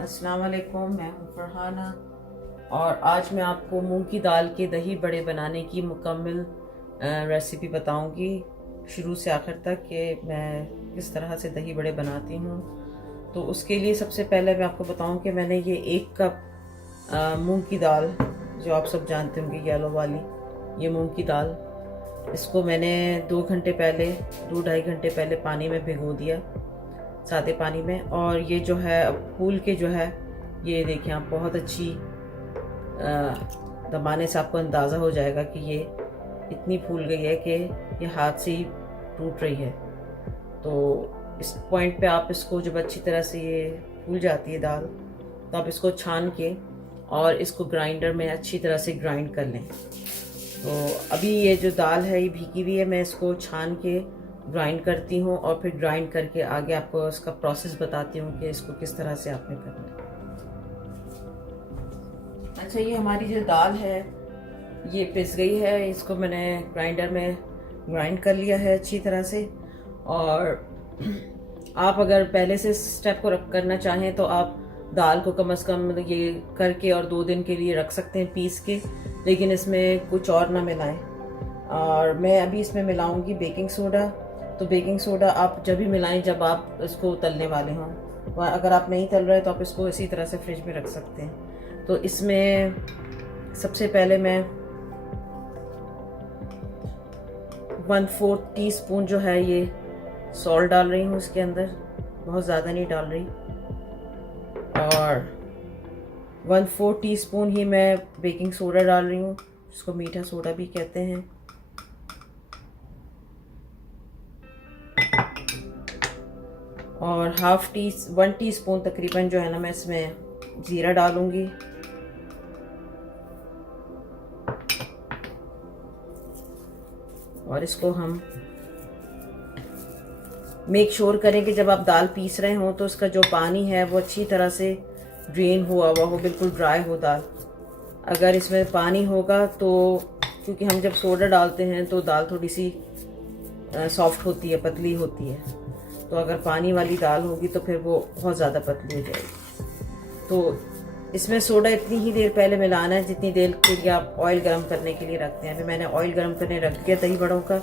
अस्सलाम वालेकुम, मैं हूँ फरहाना और आज मैं आपको मूंग की दाल के दही बड़े बनाने की मुकम्मल रेसिपी बताऊंगी शुरू से आखिर तक कि मैं किस तरह से दही बड़े बनाती हूँ। तो उसके लिए सबसे पहले मैं आपको बताऊं कि मैंने ये 1 कप मूंग की दाल, जो आप सब जानते होंगे येलो वाली, ये मूंग की दाल, इसको मैंने 2-2.5 घंटे पहले पानी में भिगो दिया, सादे पानी में। और ये जो है अब फूल के जो है, ये देखें आप, बहुत अच्छी दबाने से आपको अंदाज़ा हो जाएगा कि ये इतनी फूल गई है कि ये हाथ से ही टूट रही है। तो इस पॉइंट पे आप इसको, जब अच्छी तरह से ये फूल जाती है दाल, तो आप इसको छान के और इसको ग्राइंडर में अच्छी तरह से ग्राइंड कर लें। तो अभी ये जो दाल है ये भीगी हुई है, मैं इसको छान के ग्राइंड करती हूँ और फिर ग्राइंड करके आगे आपको इसका प्रोसेस बताती हूँ कि इसको किस तरह से आपने करना है। अच्छा, ये हमारी जो दाल है ये पिस गई है, इसको मैंने ग्राइंडर में ग्राइंड कर लिया है अच्छी तरह से। और आप अगर पहले से स्टेप को करना चाहें तो आप दाल को कम से कम ये करके और 2 दिन के लिए रख सकते हैं पीस के, लेकिन इसमें कुछ और ना मिलाएं। और मैं अभी इसमें मिलाऊंगी बेकिंग सोडा। तो बेकिंग सोडा आप जब भी मिलाएं जब आप इसको तलने वाले हों, अगर आप नहीं तल रहे तो आप इसको इसी तरह से फ्रिज में रख सकते हैं। तो इसमें सबसे पहले मैं 1/4 टीस्पून जो है ये सॉल्ट डाल रही हूँ इसके अंदर, बहुत ज़्यादा नहीं डाल रही। और 1/4 टीस्पून ही मैं बेकिंग सोडा डाल रही हूँ, जिसको मीठा सोडा भी कहते हैं। और 1 टीस्पून तकरीबन जो है ना, मैं इसमें ज़ीरा डालूंगी। और इसको हम मेक श्योर करें कि जब आप दाल पीस रहे हो तो इसका जो पानी है वो अच्छी तरह से ड्रेन हुआ हो, बिल्कुल ड्राई हो दाल। अगर इसमें पानी होगा तो, क्योंकि हम जब सोडा डालते हैं तो दाल थोड़ी सी सॉफ्ट होती है, पतली होती है, तो अगर पानी वाली दाल होगी तो फिर वो बहुत ज़्यादा पतली हो जाएगी। तो इसमें सोडा इतनी ही देर पहले मिलाना है जितनी देर के लिए आप ऑयल गर्म करने के लिए रखते हैं। अभी मैंने ऑयल गर्म करने रख दिया दही बड़ों का,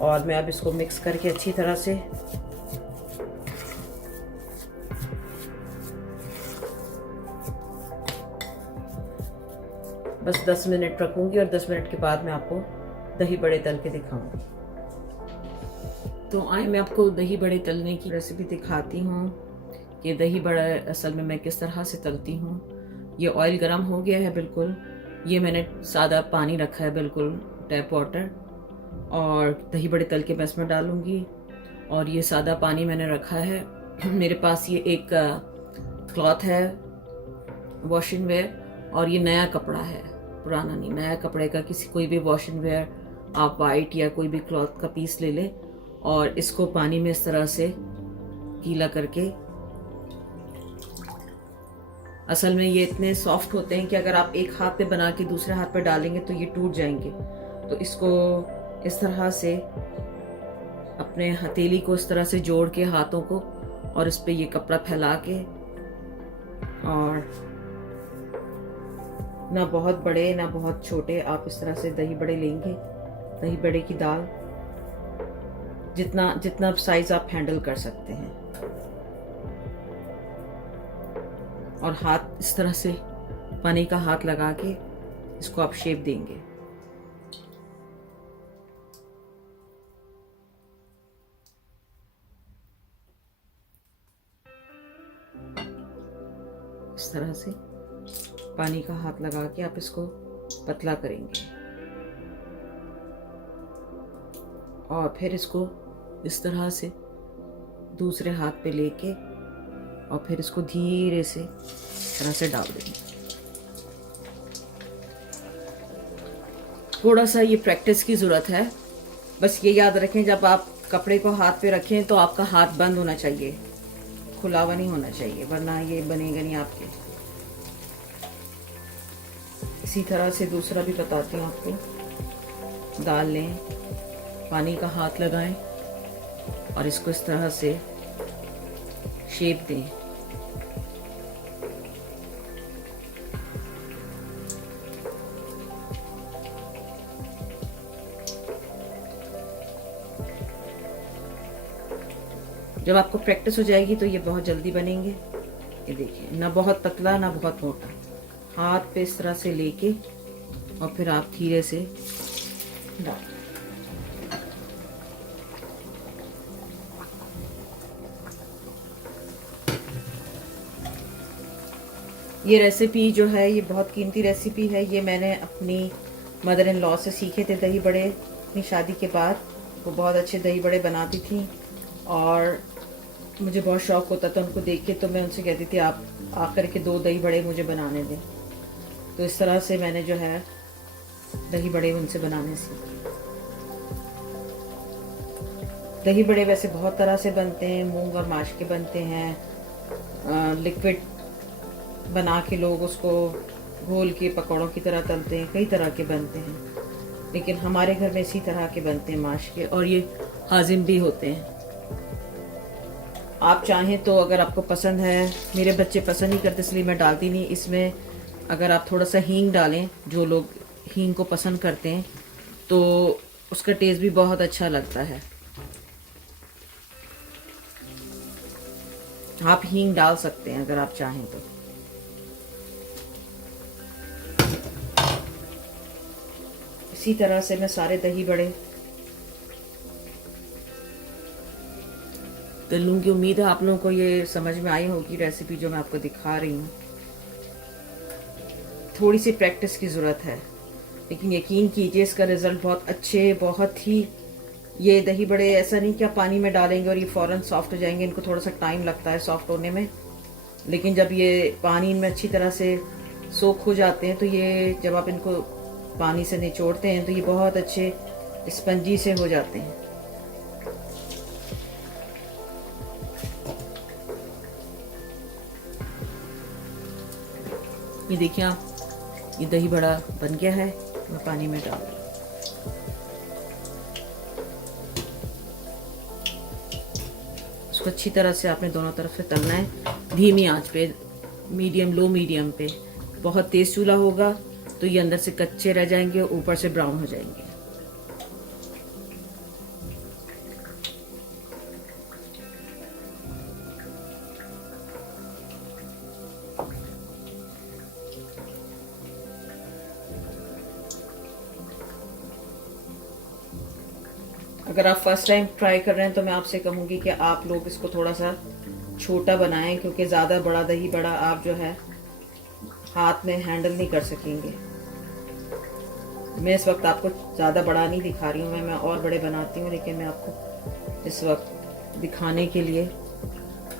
और मैं अब इसको मिक्स करके अच्छी तरह से बस 10 मिनट रखूंगी, और 10 मिनट के बाद मैं आपको दही बड़े तल के दिखाऊंगी। तो आए मैं आपको दही बड़े तलने की रेसिपी दिखाती हूँ कि दही बड़ा असल में मैं किस तरह से तलती हूँ। ये ऑयल गरम हो गया है बिल्कुल, ये मैंने सादा पानी रखा है बिल्कुल टैप वाटर, और दही बड़े तल के मैं इसमें डालूंगी। और ये सादा पानी मैंने रखा है। मेरे पास ये एक क्लॉथ है वॉशिंग वेयर, और ये नया कपड़ा है, पुराना नहीं, नया कपड़े का कोई भी वॉशिंग वेयर आप वाइट या कोई भी क्लॉथ का पीस ले लें, और इसको पानी में इस तरह से गीला करके, असल में ये इतने सॉफ्ट होते हैं कि अगर आप एक हाथ पे बना के दूसरे हाथ पे डालेंगे तो ये टूट जाएंगे। तो इसको इस तरह से अपने हथेली को इस तरह से जोड़ के हाथों को, और इस पे ये कपड़ा फैला के, और ना बहुत बड़े ना बहुत छोटे, आप इस तरह से दही बड़े लेंगे, दही बड़े की दाल, जितना जितना साइज आप हैंडल कर सकते हैं, और हाथ इस तरह से पानी का हाथ लगा के इसको आप शेप देंगे। इस तरह से पानी का हाथ लगा के आप इसको पतला करेंगे, और फिर इसको इस तरह से दूसरे हाथ पे लेके, और फिर इसको धीरे से इस तरह से डाल देंगे। थोड़ा सा ये प्रैक्टिस की ज़रूरत है। बस ये याद रखें, जब आप कपड़े को हाथ पे रखें तो आपका हाथ बंद होना चाहिए, खुला हुआ नहीं होना चाहिए, वरना ये बनेगा नहीं आपके। इसी तरह से दूसरा भी बताती हूँ आपको। दाल लें, पानी का हाथ लगाएं और इसको इस तरह से शेप दें। जब आपको प्रैक्टिस हो जाएगी तो ये बहुत जल्दी बनेंगे। ये देखिए, ना बहुत पतला ना बहुत मोटा, हाथ पे इस तरह से लेके और फिर आप धीरे से डाल। ये रेसिपी जो है ये बहुत कीमती रेसिपी है। ये मैंने अपनी मदर इन लॉ से सीखे थे दही बड़े। अपनी शादी के बाद वो बहुत अच्छे दही बड़े बनाती थी और मुझे बहुत शौक़ होता था उनको देख के, तो मैं उनसे कहती थी आप आकर के 2 दही बड़े मुझे बनाने दें। तो इस तरह से मैंने जो है दही बड़े उनसे बनाने सीखे। दही बड़े वैसे बहुत तरह से बनते हैं, मूंग और माश के बनते हैं, लिक्विड बना के लोग उसको घोल के पकौड़ों की तरह तलते हैं, कई तरह के बनते हैं, लेकिन हमारे घर में इसी तरह के बनते हैं माश के, और ये हाजिम भी होते हैं। आप चाहें तो, अगर आपको पसंद है, मेरे बच्चे पसंद नहीं करते इसलिए मैं डालती नहीं इसमें, अगर आप थोड़ा सा हींग डालें, जो लोग हींग को पसंद करते हैं, तो उसका टेस्ट भी बहुत अच्छा लगता है। आप हींग डाल सकते हैं अगर आप चाहें तो। इसी तरह से मैं सारे दही बड़े तल लूँगी। उम्मीद है आप लोगों को ये समझ में आई होगी रेसिपी जो मैं आपको दिखा रही हूँ। थोड़ी सी प्रैक्टिस की ज़रूरत है, लेकिन यकीन कीजिए इसका रिज़ल्ट बहुत अच्छे, बहुत ही। ये दही बड़े ऐसा नहीं कि आप पानी में डालेंगे और ये फ़ौरन सॉफ्ट हो जाएंगे, इनको थोड़ा सा टाइम लगता है सॉफ्ट होने में, लेकिन जब ये पानी में अच्छी तरह से सोख हो जाते हैं तो ये, जब आप इनको पानी से निचोड़ते हैं तो ये बहुत अच्छे स्पंजी से हो जाते हैं। ये देखिए आप, ये दही बड़ा बन गया है, मैं पानी में डाल रही हूँ। इसको अच्छी तरह से आपने दोनों तरफ से तलना है, धीमी आंच पे, मीडियम लो मीडियम पे। बहुत तेज चूल्हा होगा तो ये अंदर से कच्चे रह जाएंगे, ऊपर से ब्राउन हो जाएंगे। अगर आप फर्स्ट टाइम ट्राई कर रहे हैं तो मैं आपसे कहूँगी कि आप लोग इसको थोड़ा सा छोटा बनाएं, क्योंकि ज़्यादा बड़ा दही बड़ा आप जो है हाथ में हैंडल नहीं कर सकेंगे। मैं इस वक्त आपको ज़्यादा बड़ा नहीं दिखा रही हूँ, मैं और बड़े बनाती हूँ, लेकिन मैं आपको इस वक्त दिखाने के लिए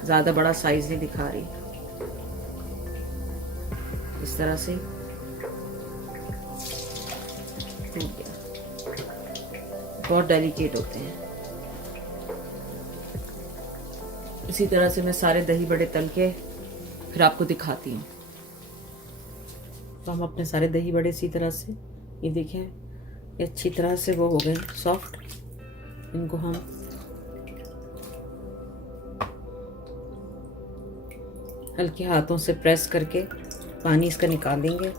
ज़्यादा बड़ा साइज़ नहीं दिखा रही। इस तरह से ठीक है, बहुत डेलिकेट होते हैं। इसी तरह से मैं सारे दही बड़े तल के फिर आपको दिखाती हूँ। तो हम अपने सारे दही बड़े इसी तरह से, ये देखें, ये अच्छी तरह से वो हो गए सॉफ्ट। इनको हम हल्के हाथों से प्रेस करके पानी इसका निकाल देंगे।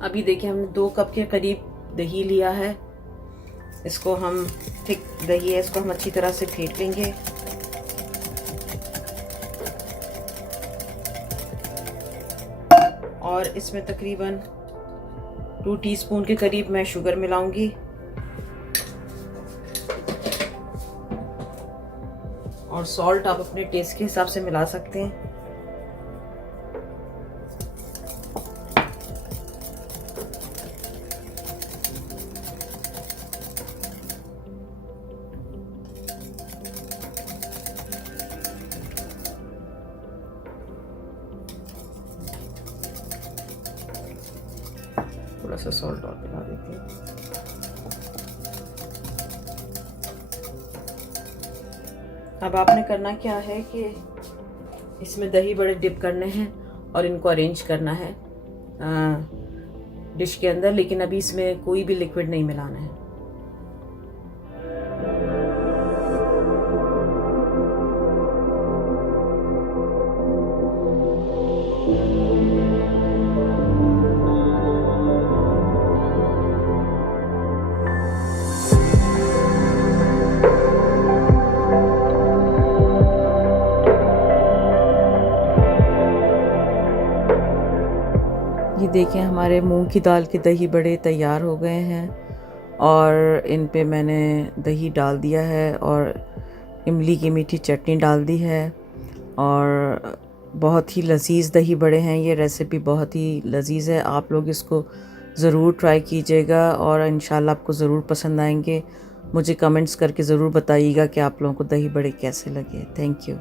अभी देखिए हमने 2 कप के करीब दही लिया है। इसको हम, थिक दही है, इसको हम अच्छी तरह से फेंट लेंगे। और इसमें तकरीबन 2 टीस्पून के करीब मैं शुगर मिलाऊंगी। और सॉल्ट आप अपने टेस्ट के हिसाब से मिला सकते हैं। सा सॉल्ट और मिला देती हूँ। अब आपने करना क्या है कि इसमें दही बड़े डिप करने हैं और इनको अरेंज करना है डिश के अंदर, लेकिन अभी इसमें कोई भी लिक्विड नहीं मिलाना है। ये देखें हमारे मूंग की दाल के दही बड़े तैयार हो गए हैं और इन पे मैंने दही डाल दिया है और इमली की मीठी चटनी डाल दी है और बहुत ही लजीज़ दही बड़े हैं। ये रेसिपी बहुत ही लजीज़ है, आप लोग इसको ज़रूर ट्राई कीजिएगा और इंशाल्लाह आपको ज़रूर पसंद आएंगे। मुझे कमेंट्स करके ज़रूर बताइएगा कि आप लोगों को दही बड़े कैसे लगे। Thank you.